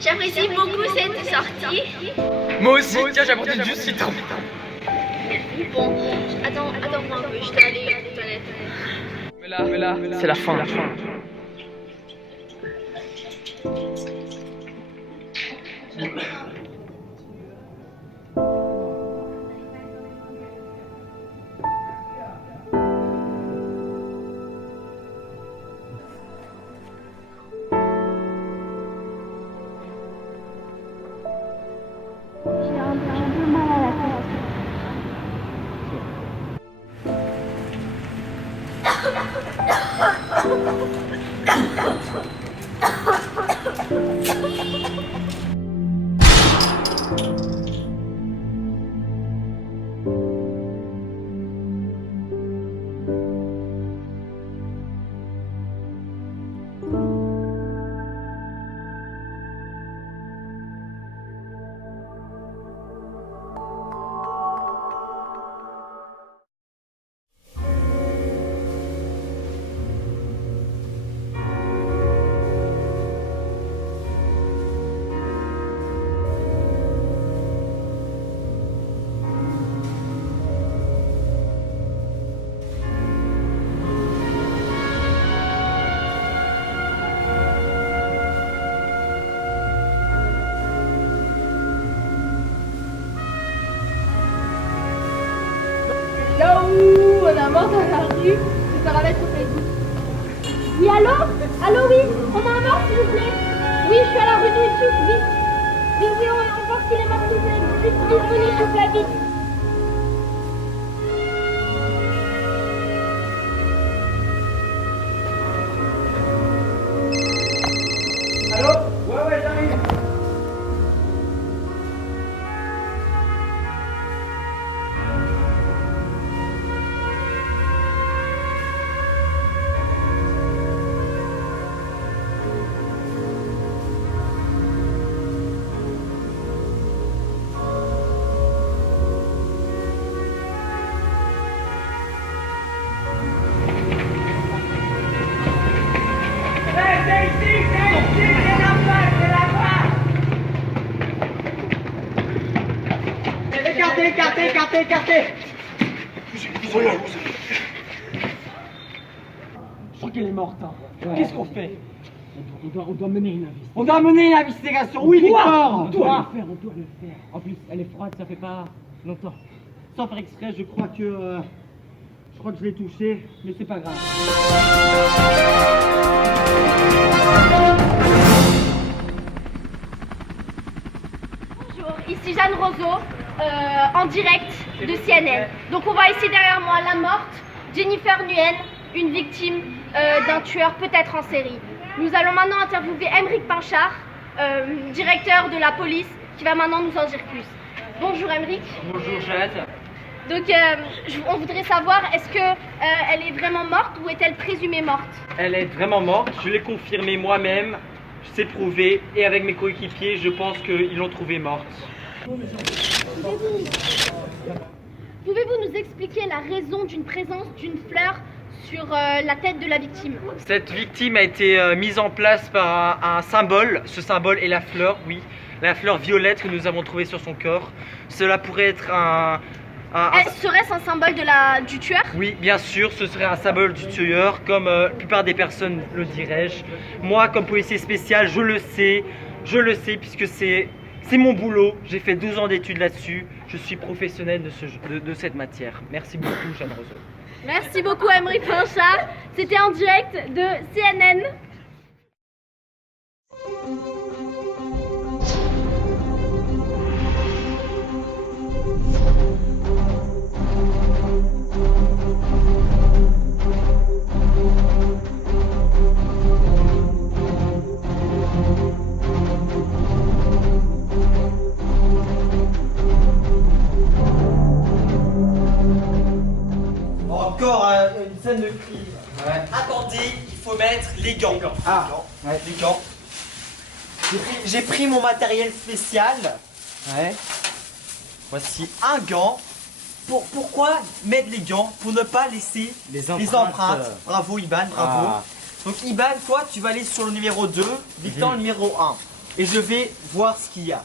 J'apprécie beaucoup cette sortie. Moi aussi, tiens, j'ai apporté du jus de citron. Bon, attends-moi un peu, je dois aller aux toilettes. Mais là, c'est la fin. J'ai un peu mal à la tête. Là où on a mort dans la rue, c'est par mettre sur Facebook. Oui, allô? Allô, oui? On a un mort, s'il vous plaît? Oui, je suis à la rue du Sud, vite. Oui, on pense qu'il est mort, s'il vous plaît. Vite, venez, s'il vous plaît, vite. Allô? Ouais, j'arrive. Écartez. Je crois qu'elle est morte. Hein. Qu'est-ce qu'on fait? On doit mener une investigation. On doit mener une investigation. Oui, Victor. On doit le faire. En plus, elle est froide, ça fait pas longtemps. Sans faire exprès, je crois que je l'ai touchée, mais c'est pas grave. Bonjour, ici Jeanne Roseau, en direct de CNN. Donc on voit ici derrière moi la morte, Jennifer Nguyen, une victime d'un tueur peut-être en série. Nous allons maintenant interviewer Aymeric Pinchard, directeur de la police, qui va maintenant nous en dire plus. Bonjour Aymeric. Bonjour, Jeannette. Donc on voudrait savoir, est-ce que elle est vraiment morte ou est-elle présumée morte? Elle est vraiment morte, je l'ai confirmé moi-même, c'est prouvé, et avec mes coéquipiers, je pense qu'ils l'ont trouvée morte. Pouvez-vous nous expliquer la raison d'une présence d'une fleur sur la tête de la victime? Cette victime a été mise en place par un symbole. Ce symbole est la fleur, oui. La fleur violette que nous avons trouvée sur son corps. Cela pourrait être Serait-ce un symbole du tueur? Oui, bien sûr, ce serait un symbole du tueur, comme la plupart des personnes le diraient-je. Moi, comme policier spécial, je le sais, puisque c'est mon boulot. J'ai fait 12 ans d'études là-dessus. Je suis professionnel de cette matière. Merci beaucoup, Jeanne Roseau. Merci beaucoup Aymeric Pinchard. C'était en direct de CNN. Encore une scène de crime. Ouais. Attendez, il faut mettre les gants. Ah, ouais. Les gants. J'ai pris mon matériel spécial. Ouais. Voici un gant. Pourquoi mettre les gants? Pour ne pas laisser les empreintes. Bravo Iban, bravo. Ah. Donc Iban, toi tu vas aller sur le numéro 2, Victor le numéro 1. et je vais voir ce qu'il y a.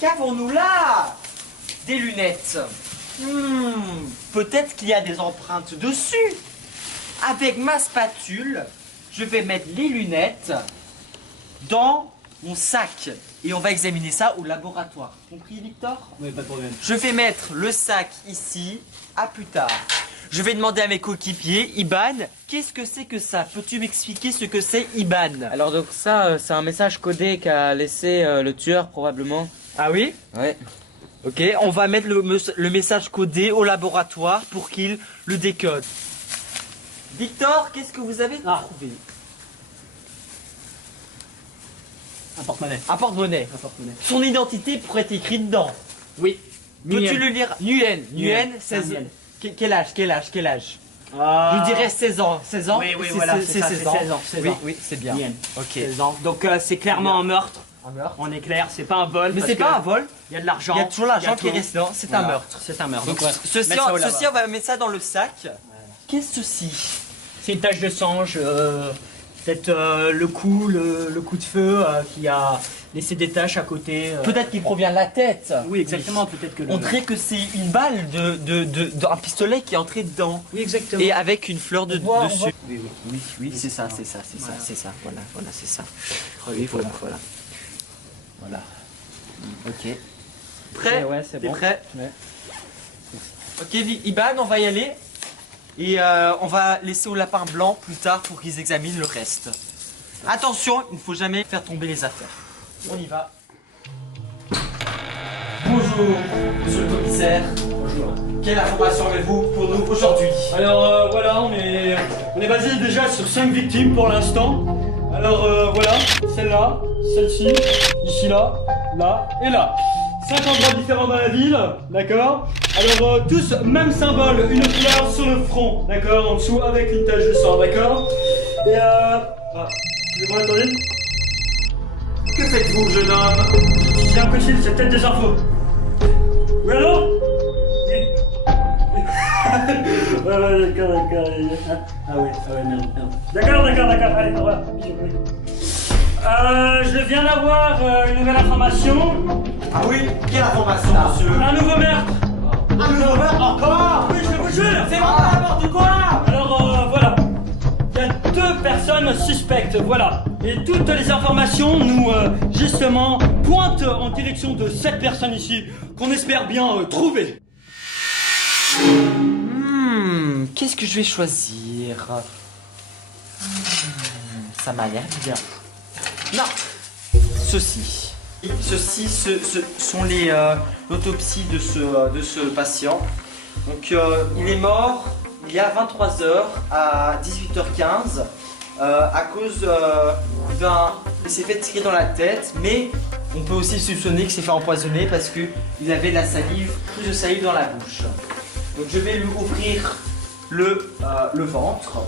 Qu'avons-nous là? Des lunettes. Peut-être qu'il y a des empreintes dessus. Avec ma spatule, je vais mettre les lunettes dans mon sac. Et on va examiner ça au laboratoire. Compris, Victor? Oui, pas de problème. Je vais mettre le sac ici. À plus tard. Je vais demander à mes coéquipiers. Iban, qu'est-ce que c'est que ça? Peux-tu m'expliquer ce que c'est, Iban? Alors donc ça, c'est un message codé qu'a laissé le tueur probablement. Ah oui? Ouais. Ok, on va mettre le message codé au laboratoire pour qu'il le décode. Victor, qu'est-ce que vous avez trouvé? Un porte-monnaie. Un porte-monnaie. Un porte-monnaie. Son identité pourrait être écrite dedans. Oui. Peux-tu le lire? Nguyen, 16 ans. Quel âge? Je dirais 16 ans. 16 ans? Oui, voilà, c'est 16 ans. 16 ans. 16 Oui, ans. oui, c'est bien. Nguyen. Ok. 16 ans. Donc c'est clairement un meurtre. Un meurtre. On est clair, c'est pas un vol. Mais parce c'est pas que un vol. Il y a de l'argent. Il y a toujours l'argent qui est tout. resté. C'est Voilà. un meurtre. C'est un meurtre. Donc, ouais. ceci, Mettre ça au labo. on va mettre ça dans le sac. Qu'est-ce que ceci? C'est une tache de sang, peut-être le coup de feu qui a laissé des taches à côté. Peut-être qu'il provient de la tête. Oui, exactement, peut-être que On dirait que c'est une balle d'un pistolet qui est entré dedans. Oui, exactement. Et avec une fleur dessus. Oui, c'est ça. Voilà, c'est ça. Oui, voilà. Voilà. Ok. Prêt? Ouais, c'est T'es bon. prêt? Ouais. Ok, Iban, on va y aller. Et on va laisser au lapin blanc plus tard pour qu'ils examinent le reste. Attention, il ne faut jamais faire tomber les affaires. On y va. Bonjour, monsieur le commissaire. Bonjour. Quelle information avez-vous pour nous aujourd'hui? Alors voilà, on est basé déjà sur 5 victimes pour l'instant. Alors voilà, celle-là, celle-ci, ici là et là. 5 endroits différents dans la ville, d'accord? Alors tous, même symbole, une fleur sur le front, d'accord? En dessous avec une tache de sang, d'accord? Et excusez-moi, attendez. Que faites-vous, jeune homme? J'ai un coup de fil, c'est peut-être des infos. Oui, allô? Ouais, d'accord. Ah ouais, merde. D'accord, allez, au revoir. Je viens d'avoir une nouvelle information. Ah oui? Quelle information, monsieur? Un nouveau meurtre. Un nouveau meurtre encore? Oui, je vous jure. C'est vraiment n'importe quoi! Alors voilà. Il y a 2 personnes suspectes, voilà. Et toutes les informations nous, justement, pointent en direction de cette personne ici, qu'on espère bien trouver. Qu'est-ce que je vais choisir? Ça m'a l'air bien. Non. Ceci. Ceci, ce sont l'autopsie de ce patient. Donc il est mort il y a 23 heures à 18h15 à cause il s'est fait tirer dans la tête, mais on peut aussi soupçonner qu'il s'est fait empoisonner parce qu'il avait de la salive, plus de salive dans la bouche. Donc je vais lui ouvrir le ventre.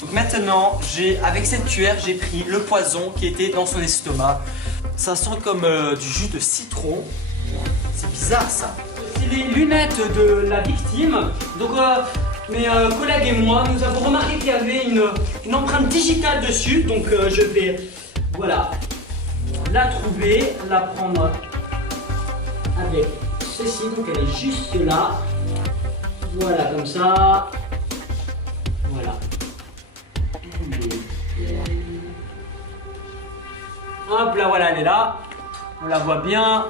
Donc maintenant, avec cette cuillère, j'ai pris le poison qui était dans son estomac. Ça sent comme du jus de citron. C'est bizarre ça. C'est les lunettes de la victime. Donc mes collègues et moi, nous avons remarqué qu'il y avait une empreinte digitale dessus. Donc je vais, voilà, la trouver, la prendre avec ceci. Donc elle est juste là. Voilà, comme ça. Voilà. Hop là, voilà, elle est là. On la voit bien.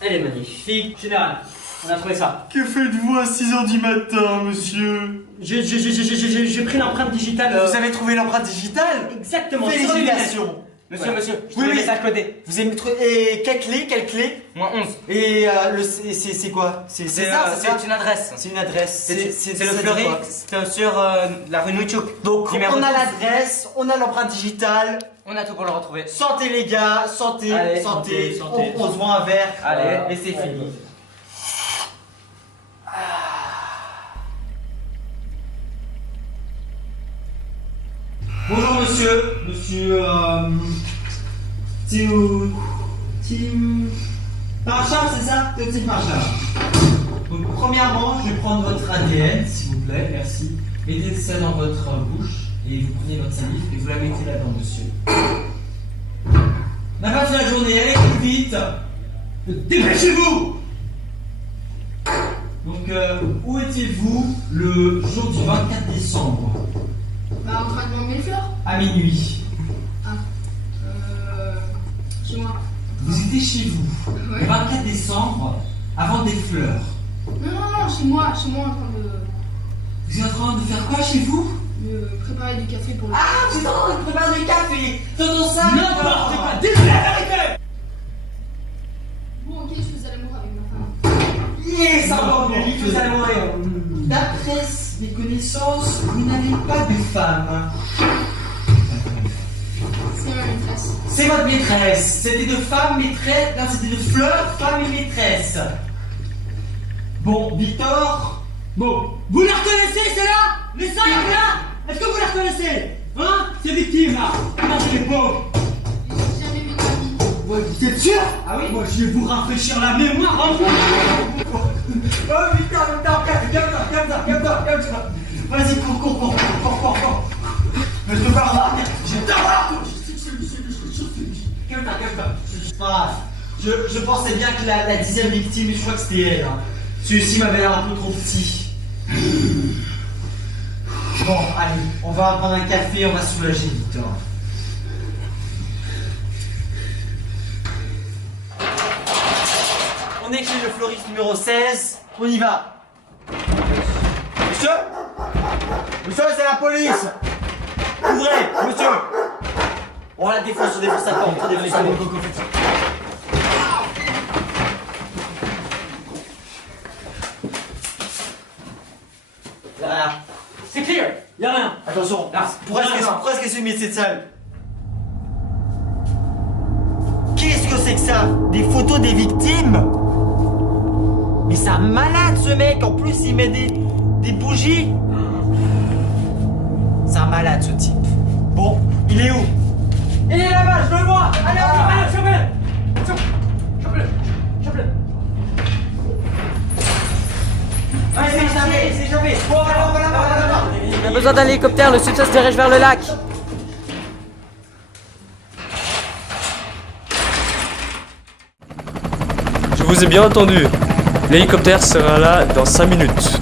Elle est magnifique. Général, on a trouvé ça. Que faites-vous à 6h du matin, monsieur? J'ai pris l'empreinte digitale. Vous avez trouvé l'empreinte digitale? Exactement. Félicitations. Monsieur, je Oui, te oui. message codé. Vous avez trouvé... Et quelle clé? Moins 11. Et c'est quoi? C'est ça, c'est ça? C'est une adresse. C'est une adresse. C'est le ça dit fleuri quoi? sur la rue Nouchouk. Donc Numéro on a 12. l'adresse, on a l'empreinte digitale. On a tout pour le retrouver. Santé les gars, santé, Allez, santé. santé. On se voit un verre. Allez, et c'est fini. Bonjour monsieur. Monsieur, Tim Marchand, c'est ça? Tim Marchand. Donc, premièrement, je vais prendre votre ADN, s'il vous plaît, merci. Mettez ça dans votre bouche et vous prenez votre salive et vous la mettez là-dedans, monsieur. La fin de la journée, allez plus vite. Dépêchez-vous. Donc, où étiez-vous le jour du 24 décembre? Bah, en train de vendre mes fleurs. À minuit. Chez moi. Vous étiez chez vous, le Ouais. 24 décembre, avant des fleurs. Non, chez moi, en train de Vous êtes en train de faire quoi chez vous? préparer du café pour le. Ah, vous êtes en train de préparer du café. T'entends ça? N'importe quoi. Dis la vérité. Bon, ok, je faisais l'amour avec ma femme. Yes, ça va, il faisait à mourir. D'après mes connaissances, vous n'avez pas de femme. C'est ma maîtresse. C'est votre maîtresse. C'était de femme, maîtresse. Non, c'était de fleurs, femme et maîtresse. Bon, Victor. Bon, vous la reconnaissez, c'est là? Les cinq là? Est-ce que vous la reconnaissez? Hein? Ces victimes là? Regardez les pauvres. J'ai jamais vu de ma vie. Ouais, vous êtes sûr? Ah oui, moi je vais vous rafraîchir la mémoire, hein? Oh, Victor, calme-toi. Vas-y, cours. Mais je te parle là. Calme-toi. Ah, je pensais bien que la 10e victime, je crois que c'était elle. Hein. Celui-ci m'avait l'air un peu trop petit. Bon, allez, on va prendre un café, on va soulager Victor. On est chez le fleuriste numéro 16, on y va. Monsieur, c'est la police. Ouvrez, monsieur. On la défonce sa porte, on défonce sa porte. Voilà. C'est clear, y'a rien. Attention, pourquoi est-ce qu'elle se met cette salle? Qu'est-ce que c'est que ça? Des photos des victimes? Mais c'est un malade ce mec, en plus il met des bougies. C'est un malade ce type. Bon, il est où? Il est là-bas, je le vois. Allez, Chope-le. c'est jamais. Bon, alors, on va là-bas. On a besoin d'un hélicoptère, le sud se dirige vers le lac. Je vous ai bien entendu. L'hélicoptère sera là dans 5 minutes.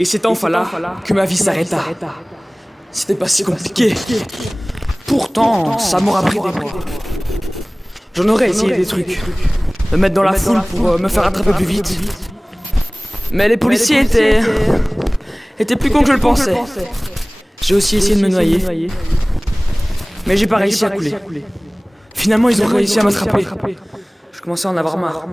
Et c'est enfin là que ma vie s'arrêta. C'était pas si compliqué. Pourtant, ça m'aura pris des mois. J'en aurais essayé des trucs. Me mettre dans la foule pour me faire attraper plus vite. Mais les policiers étaient plus cons que je le pensais. J'ai aussi essayé de me noyer. Mais j'ai pas réussi à couler. Finalement, ils ont réussi à m'attraper. Je commençais à en avoir marre.